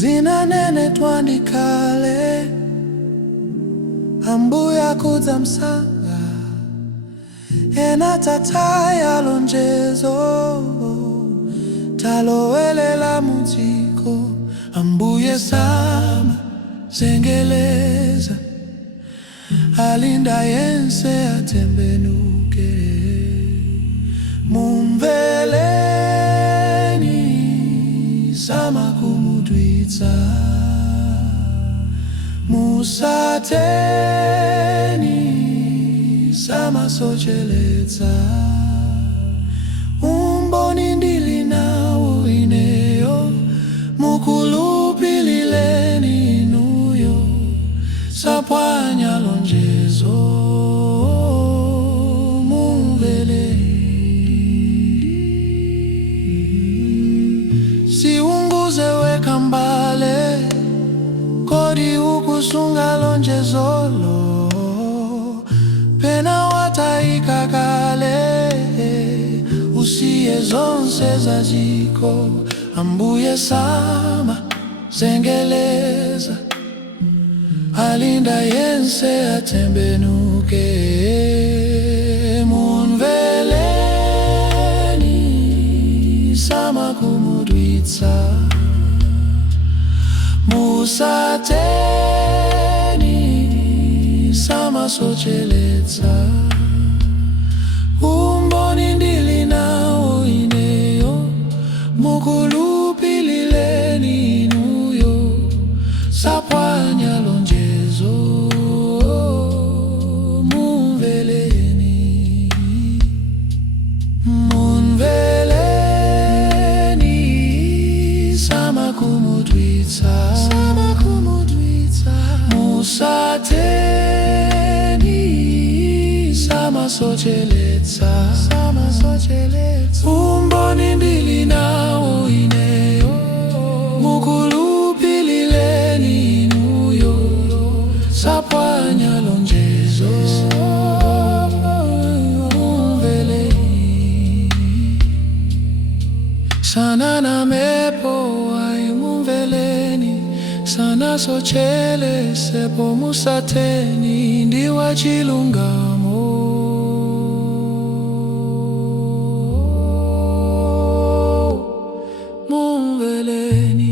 zinanenetwa ndikale, ambuya kudza msanga ena tataya lonjezo, talowelela mudziko. Ambuye sama zengeleza, alinda yense atembenuke. Mumveleni sama kumudwitsa, musateni sama socheletsa. Umboni ndili nawo ineyo, mukulupilileni inuyo, sapwanya lonjezo. Siunguze weka mbale, kodi ukusunga lonjezolo, pena wataika kale, usiye zonse zaziko. Ambuye sama zengeleza, alinda yense atembenuke. Mumveleni sama kumudwitsa, musateni sama socheletsa. Umboni ndili nawo ineyo, mukulupilileni inuyo, sapwanya lonjezo. Mumveleni, mumveleni sama kumudwitsa, musateni sama socheletsa. Umboni ndili nawo ineyo, mukulupilileni inuyo, sapwanya lonjezo. Mumveleni sana na mepo ai, mumveleni sana sochelesepo, musateni ndiwa chilungamo. Mumveleni.